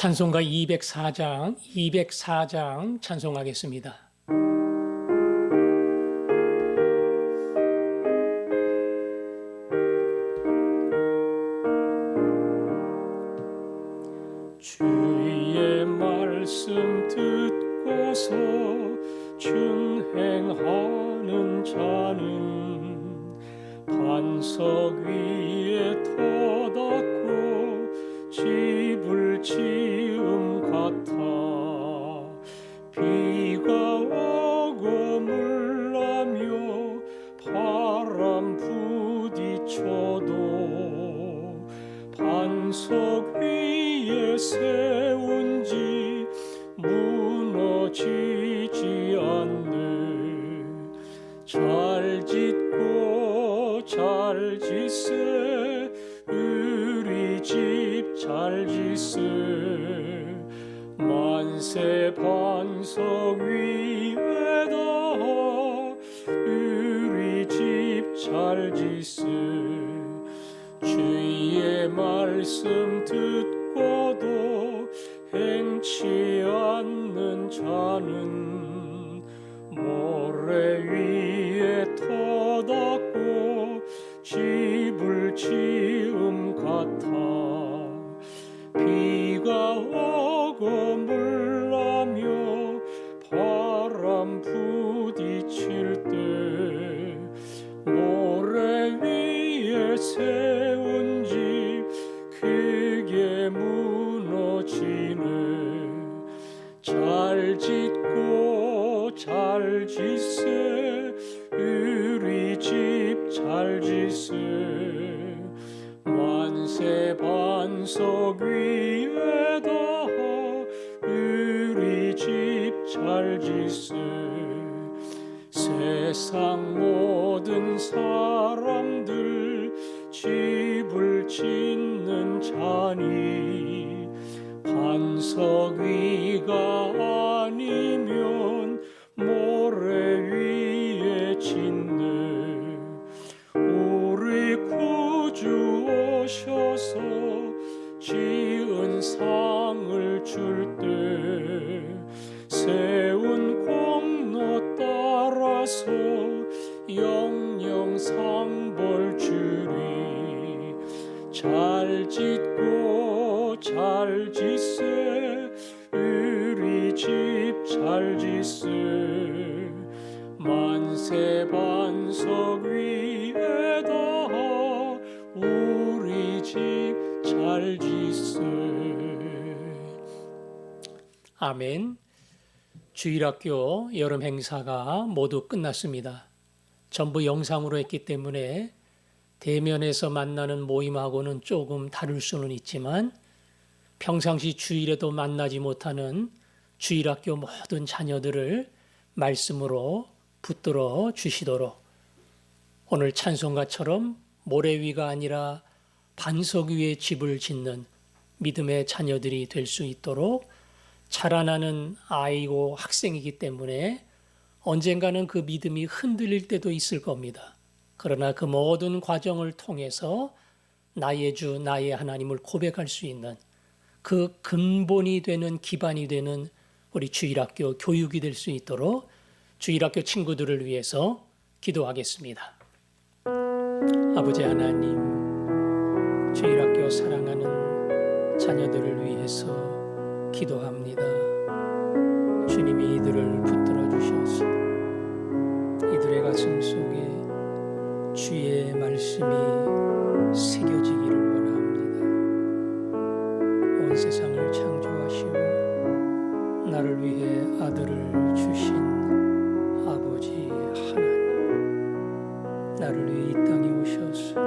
찬송가 204장 찬송하겠습니다. 주의 말씀 듣고서 준행하는 자는 반석 위에 터닫고 집을 지음 같아. 비가 오고 물나며 바람 부딪혀도 반석 위에 세운 지 무너지지 않네. 잘 짓고 잘 짓세 우리 집 잘 짓세. 만세 반석 위에다 우리 집 잘 짓세. 주의 말씀 듣고도 행치 않는 자는 모래 위에 터닫고 집을 지음 같아. 비가 오고 물나며 바람 부딪힐 때 모래 위에 세운 집 크게 무너지네. 잘 짓고 잘 짓세 우리 집 잘 짓세. 만세 반석 위에다 우리 집 잘 짓세. 세상 모든 사람들 집을 짓는 자니 반석 위가 아니면 모래 위에 짓네. 우리 구주 오셔서 지은 상을 줄 때 세운 공로 따라서 영영 상벌 주리. 잘 짓고 잘 짓세 우리 집 잘 짓세. 만세 반석 위에다 우리 집 잘 짓세. 아멘. 주일학교 여름 행사가 모두 끝났습니다. 전부 영상으로 했기 때문에 대면에서 만나는 모임하고는 조금 다를 수는 있지만 평상시 주일에도 만나지 못하는 주일학교 모든 자녀들을 말씀으로 붙들어 주시도록 오늘 찬송가처럼 모래 위가 아니라 반석 위에 집을 짓는 믿음의 자녀들이 될 수 있도록 자라나는 아이고 학생이기 때문에 언젠가는 그 믿음이 흔들릴 때도 있을 겁니다. 그러나 그 모든 과정을 통해서 나의 주, 나의 하나님을 고백할 수 있는 그 근본이 되는 기반이 되는 우리 주일학교 교육이 될 수 있도록 주일학교 친구들을 위해서 기도하겠습니다. 아버지 하나님, 주일학교 사랑하는 자녀들을 위해서 기도합니다. 주님이 이들을 붙들어 주셔서 이들의 가슴 속에 주의 말씀이 새겨지기를 원합니다. 온 세상을 창조하시고 나를 위해 아들을 주신 아버지 하나님, 나를 위해 이 땅에 오셔서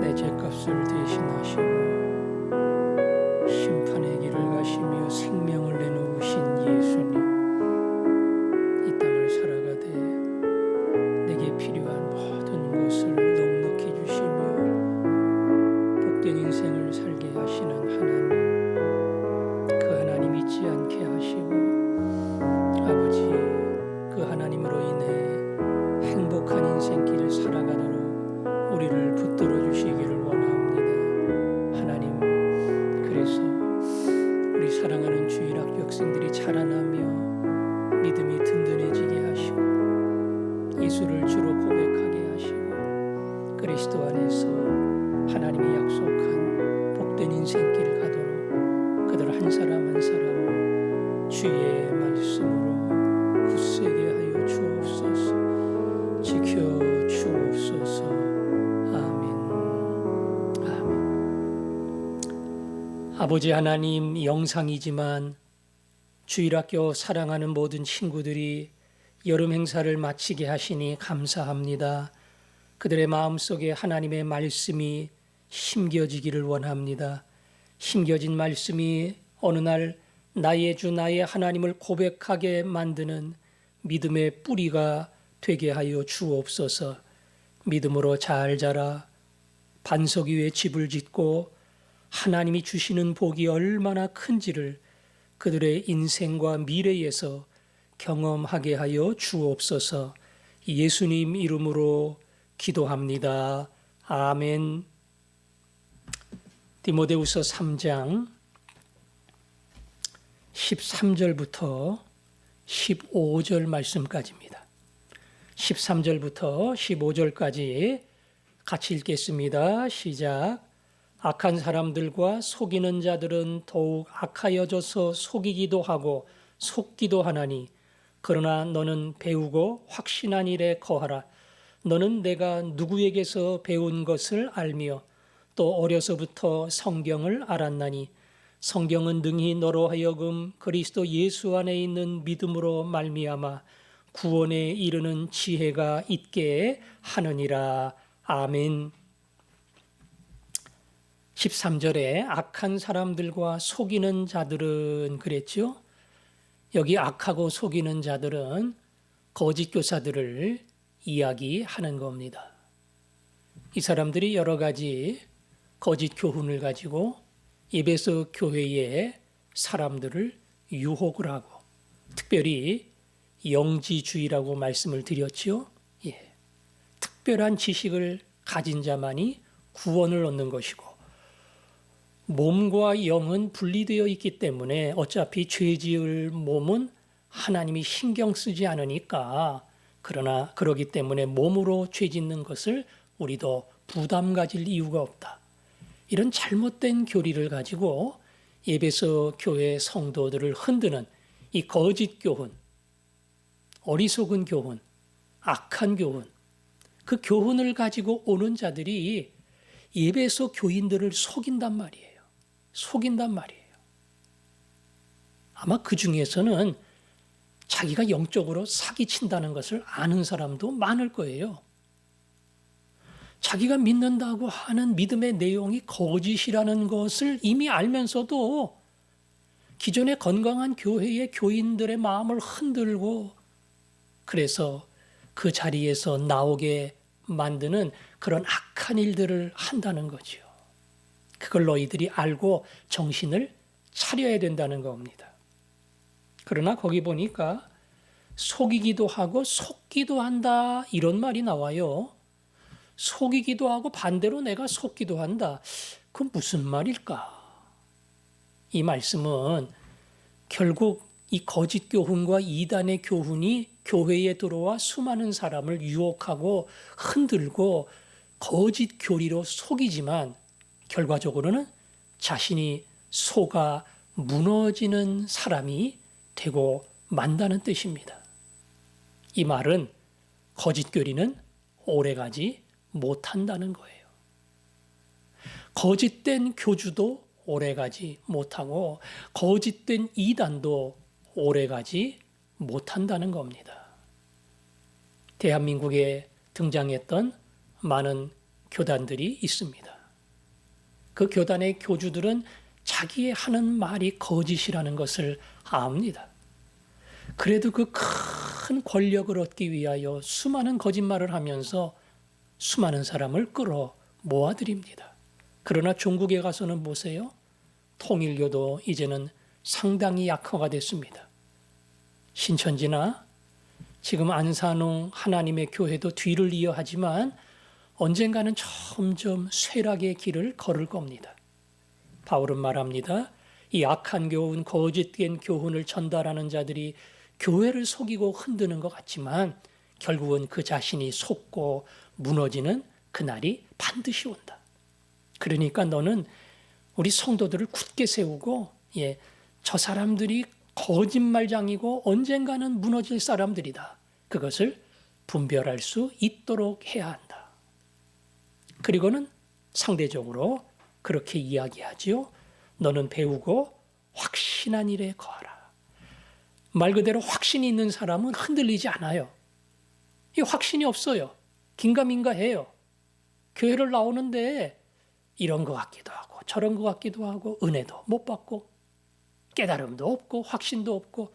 내 죄값을 대신하시고 심판의 길을 가시며 생명을 내놓으신 예수님, 이 땅을 살아가되 내게 필요한 모든 것을 넉넉히 주시며 복된 인생을 살게 하시는 하나님, 자라나며 믿음이 든든해지게 하시고 예수를 주로 고백하게 하시고 그리스도 안에서 하나님이 약속한 복된 인생길 가도록 그들 한 사람 한 사람을 주의 말씀으로 굳세게 하여 주옵소서. 지켜 주옵소서. 아멘. 아멘. 아버지 하나님, 영상이지만 주일학교 사랑하는 모든 친구들이 여름 행사를 마치게 하시니 감사합니다. 그들의 마음속에 하나님의 말씀이 심겨지기를 원합니다. 심겨진 말씀이 어느 날 나의 주 나의 하나님을 고백하게 만드는 믿음의 뿌리가 되게 하여 주옵소서. 믿음으로 잘 자라 반석 위에 집을 짓고 하나님이 주시는 복이 얼마나 큰지를 그들의 인생과 미래에서 경험하게 하여 주옵소서. 예수님 이름으로 기도합니다. 아멘. 디모데후서 3장 13절부터 15절 말씀까지입니다. 13절부터 15절까지 같이 읽겠습니다. 시작. 악한 사람들과 속이는 자들은 더욱 악하여져서 속이기도 하고 속기도 하나니 그러나 너는 배우고 확신한 일에 거하라. 너는 내가 누구에게서 배운 것을 알며 또 어려서부터 성경을 알았나니 성경은 능히 너로 하여금 그리스도 예수 안에 있는 믿음으로 말미암아 구원에 이르는 지혜가 있게 하느니라. 아멘. 13절에 악한 사람들과 속이는 자들은 그랬죠. 여기 악하고 속이는 자들은 거짓 교사들을 이야기하는 겁니다. 이 사람들이 여러 가지 거짓 교훈을 가지고 에베소 교회의 사람들을 유혹을 하고 특별히 영지주의라고 말씀을 드렸죠. 예. 특별한 지식을 가진 자만이 구원을 얻는 것이고 몸과 영은 분리되어 있기 때문에 어차피 죄 지을 몸은 하나님이 신경 쓰지 않으니까 그러나 그러기 때문에 몸으로 죄 짓는 것을 우리도 부담 가질 이유가 없다. 이런 잘못된 교리를 가지고 에베소 교회 성도들을 흔드는 이 거짓 교훈, 어리석은 교훈, 악한 교훈, 그 교훈을 가지고 오는 자들이 에베소 교인들을 속인단 말이에요. 속인단 말이에요. 아마 그 중에서는 자기가 영적으로 사기친다는 것을 아는 사람도 많을 거예요. 자기가 믿는다고 하는 믿음의 내용이 거짓이라는 것을 이미 알면서도 기존의 건강한 교회의 교인들의 마음을 흔들고 그래서 그 자리에서 나오게 만드는 그런 악한 일들을 한다는 거죠. 그걸 너희들이 알고 정신을 차려야 된다는 겁니다. 그러나 거기 보니까 속이기도 하고 속기도 한다 이런 말이 나와요. 속이기도 하고 반대로 내가 속기도 한다. 그건 무슨 말일까? 이 말씀은 결국 이 거짓 교훈과 이단의 교훈이 교회에 들어와 수많은 사람을 유혹하고 흔들고 거짓 교리로 속이지만 결과적으로는 자신이 속아 무너지는 사람이 되고 만다는 뜻입니다. 이 말은 거짓 교리는 오래가지 못한다는 거예요. 거짓된 교주도 오래가지 못하고 거짓된 이단도 오래가지 못한다는 겁니다. 대한민국에 등장했던 많은 교단들이 있습니다. 그 교단의 교주들은 자기의 하는 말이 거짓이라는 것을 압니다. 그래도 그 큰 권력을 얻기 위하여 수많은 거짓말을 하면서 수많은 사람을 끌어 모아드립니다. 그러나 종국에 가서는 보세요. 통일교도 이제는 상당히 약화가 됐습니다. 신천지나 지금 안산홍 하나님의 교회도 뒤를 이어하지만 언젠가는 점점 쇠락의 길을 걸을 겁니다. 바울은 말합니다. 이 악한 교훈, 거짓된 교훈을 전달하는 자들이 교회를 속이고 흔드는 것 같지만 결국은 그 자신이 속고 무너지는 그날이 반드시 온다. 그러니까 너는 우리 성도들을 굳게 세우고 저 사람들이 거짓말장이고 언젠가는 무너질 사람들이다. 그것을 분별할 수 있도록 해야 한다. 그리고는 상대적으로 그렇게 이야기하지요. 너는 배우고 확신한 일에 거하라. 말 그대로 확신이 있는 사람은 흔들리지 않아요. 이 확신이 없어요. 긴가민가해요. 교회를 나오는데 이런 것 같기도 하고 저런 것 같기도 하고 은혜도 못 받고 깨달음도 없고 확신도 없고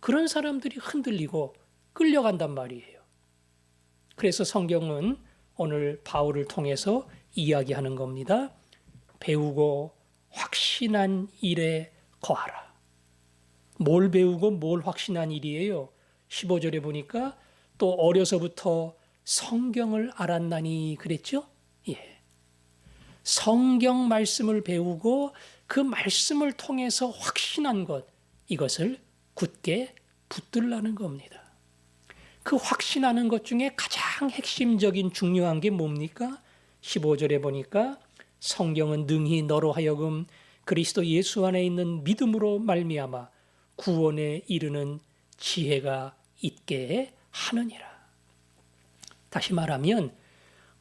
그런 사람들이 흔들리고 끌려간단 말이에요. 그래서 성경은 오늘 바울을 통해서 이야기하는 겁니다. 배우고 확신한 일에 거하라. 뭘 배우고 뭘 확신한 일이에요? 15절에 보니까 또 어려서부터 성경을 알았나니 그랬죠? 성경 말씀을 배우고 그 말씀을 통해서 확신한 것, 이것을 굳게 붙들라는 겁니다. 그 확신하는 것 중에 가장 핵심적인 중요한 게 뭡니까? 15절에 보니까 성경은 능히 너로 하여금 그리스도 예수 안에 있는 믿음으로 말미암아 구원에 이르는 지혜가 있게 하느니라. 다시 말하면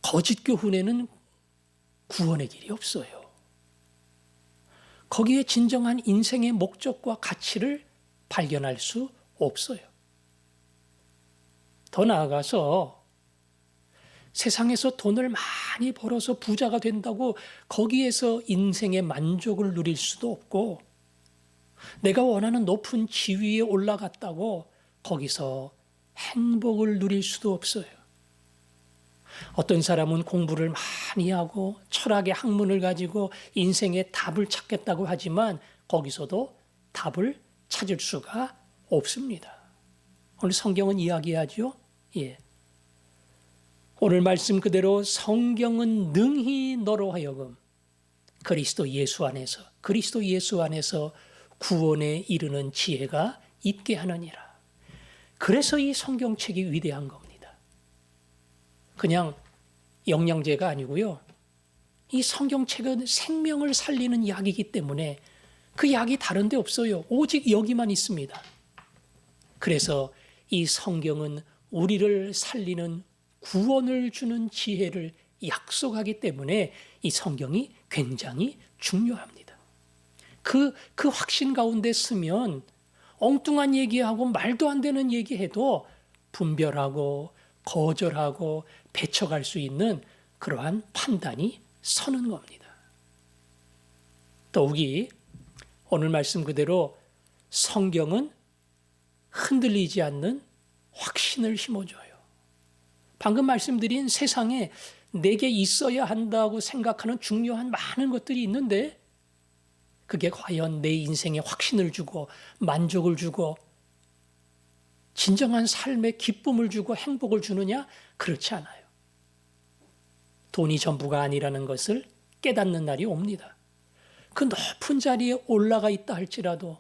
거짓 교훈에는 구원의 길이 없어요. 거기에 진정한 인생의 목적과 가치를 발견할 수 없어요. 더 나아가서 세상에서 돈을 많이 벌어서 부자가 된다고 거기에서 인생의 만족을 누릴 수도 없고 내가 원하는 높은 지위에 올라갔다고 거기서 행복을 누릴 수도 없어요. 어떤 사람은 공부를 많이 하고 철학의 학문을 가지고 인생의 답을 찾겠다고 하지만 거기서도 답을 찾을 수가 없습니다. 오늘 성경은 이야기하죠. 오늘 말씀 그대로 성경은 능히 너로 하여금 그리스도 예수 안에서 구원에 이르는 지혜가 있게 하느니라. 그래서 이 성경책이 위대한 겁니다. 그냥 영양제가 아니고요. 이 성경책은 생명을 살리는 약이기 때문에 그 약이 다른 데 없어요. 오직 여기만 있습니다. 그래서 이 성경은 우리를 살리는 구원을 주는 지혜를 약속하기 때문에 이 성경이 굉장히 중요합니다. 그 확신 가운데 쓰면 엉뚱한 얘기하고 말도 안 되는 얘기해도 분별하고 거절하고 배척할 수 있는 그러한 판단이 서는 겁니다. 더욱이 오늘 말씀 그대로 성경은 흔들리지 않는 확신을 심어줘요. 방금 말씀드린 세상에 내게 있어야 한다고 생각하는 중요한 많은 것들이 있는데 그게 과연 내 인생에 확신을 주고 만족을 주고 진정한 삶의 기쁨을 주고 행복을 주느냐? 그렇지 않아요. 돈이 전부가 아니라는 것을 깨닫는 날이 옵니다. 그 높은 자리에 올라가 있다 할지라도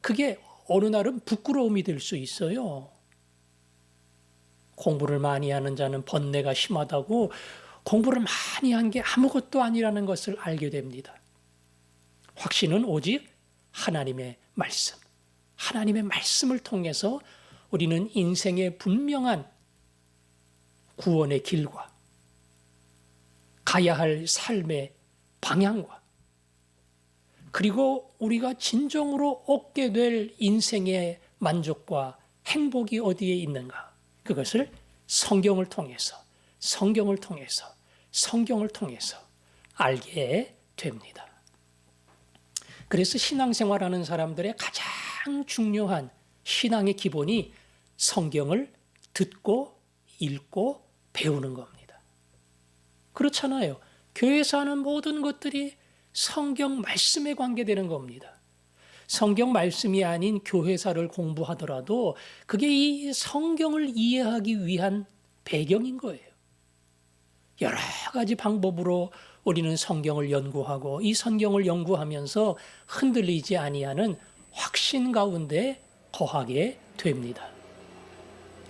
그게 어느 날은 부끄러움이 될 수 있어요. 공부를 많이 하는 자는 번뇌가 심하다고 공부를 많이 한 게 아무것도 아니라는 것을 알게 됩니다. 확신은 오직 하나님의 말씀, 하나님의 말씀을 통해서 우리는 인생의 분명한 구원의 길과 가야 할 삶의 방향과 그리고 우리가 진정으로 얻게 될 인생의 만족과 행복이 어디에 있는가? 그것을 성경을 통해서 알게 됩니다. 그래서 신앙생활하는 사람들의 가장 중요한 신앙의 기본이 성경을 듣고 읽고 배우는 겁니다. 그렇잖아요. 교회에서 하는 모든 것들이 성경 말씀에 관계되는 겁니다. 성경 말씀이 아닌 교회사를 공부하더라도 그게 이 성경을 이해하기 위한 배경인 거예요. 여러 가지 방법으로 우리는 성경을 연구하고 이 성경을 연구하면서 흔들리지 아니하는 확신 가운데 거하게 됩니다.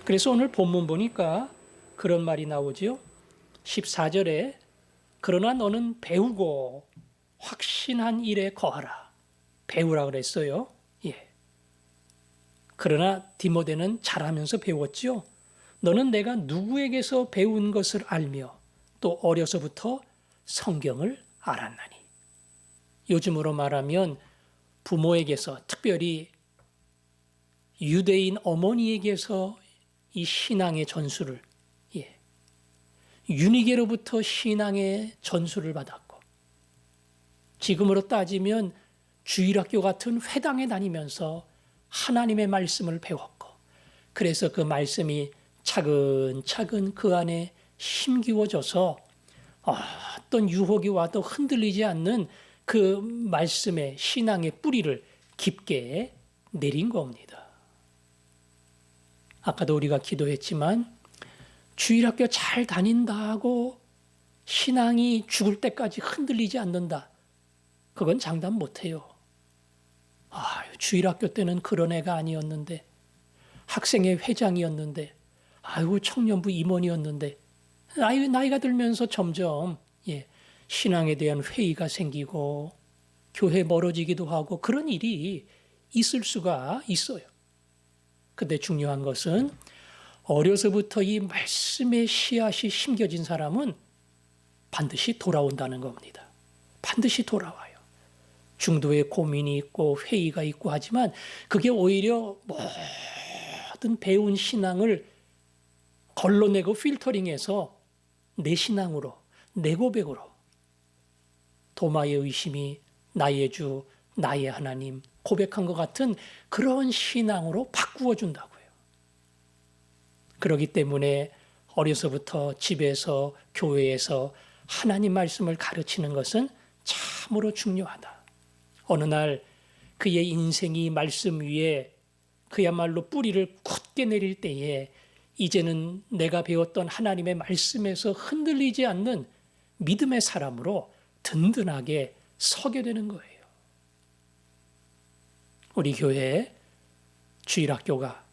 그래서 오늘 본문 보니까 그런 말이 나오죠. 14절에 그러나 너는 배우고 확신한 일에 거하라. 배우라 그랬어요. 예. 그러나 디모데는 잘하면서 배웠죠. 너는 내가 누구에게서 배운 것을 알며 또 어려서부터 성경을 알았나니. 요즘으로 말하면 부모에게서, 특별히 유대인 어머니에게서 이 신앙의 전수를, 유니게로부터 신앙의 전수를 받았고, 지금으로 따지면 주일학교 같은 회당에 다니면서 하나님의 말씀을 배웠고, 그래서 그 말씀이 차근차근 그 안에 심기워져서 어떤 유혹이 와도 흔들리지 않는 그 말씀의 신앙의 뿌리를 깊게 내린 겁니다. 아까도 우리가 기도했지만 주일학교 잘 다닌다고 신앙이 죽을 때까지 흔들리지 않는다. 그건 장담 못해요. 주일학교 때는 그런 애가 아니었는데, 학생회 회장이었는데, 청년부 임원이었는데, 나이가 들면서 점점 신앙에 대한 회의가 생기고 교회 멀어지기도 하고 그런 일이 있을 수가 있어요. 근데 중요한 것은 어려서부터 이 말씀의 씨앗이 심겨진 사람은 반드시 돌아온다는 겁니다. 반드시 돌아와요. 중도에 고민이 있고 회의가 있고 하지만 그게 오히려 모든 배운 신앙을 걸러내고 필터링해서 내 신앙으로, 내 고백으로 도마의 의심이 나의 주, 나의 하나님 고백한 것 같은 그런 신앙으로 바꾸어 준다고요. 그렇기 때문에 어려서부터 집에서, 교회에서 하나님 말씀을 가르치는 것은 참으로 중요하다. 어느 날 그의 인생이 말씀 위에 그야말로 뿌리를 굳게 내릴 때에 이제는 내가 배웠던 하나님의 말씀에서 흔들리지 않는 믿음의 사람으로 든든하게 서게 되는 거예요. 우리 교회 주일학교가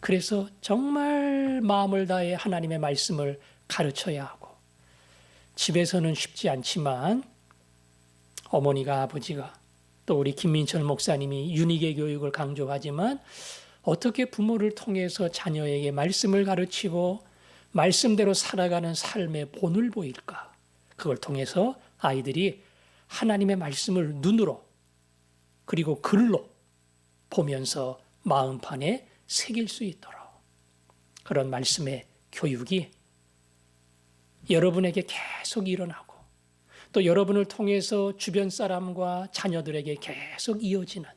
그래서 정말 마음을 다해 하나님의 말씀을 가르쳐야 하고, 집에서는 쉽지 않지만 어머니가, 아버지가, 또 우리 김민철 목사님이 윤희계 교육을 강조하지만 어떻게 부모를 통해서 자녀에게 말씀을 가르치고 말씀대로 살아가는 삶의 본을 보일까? 그걸 통해서 아이들이 하나님의 말씀을 눈으로 그리고 글로 보면서 마음판에 새길 수 있도록 그런 말씀의 교육이 여러분에게 계속 일어나고 또 여러분을 통해서 주변 사람과 자녀들에게 계속 이어지는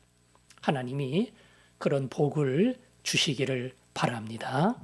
하나님이 그런 복을 주시기를 바랍니다.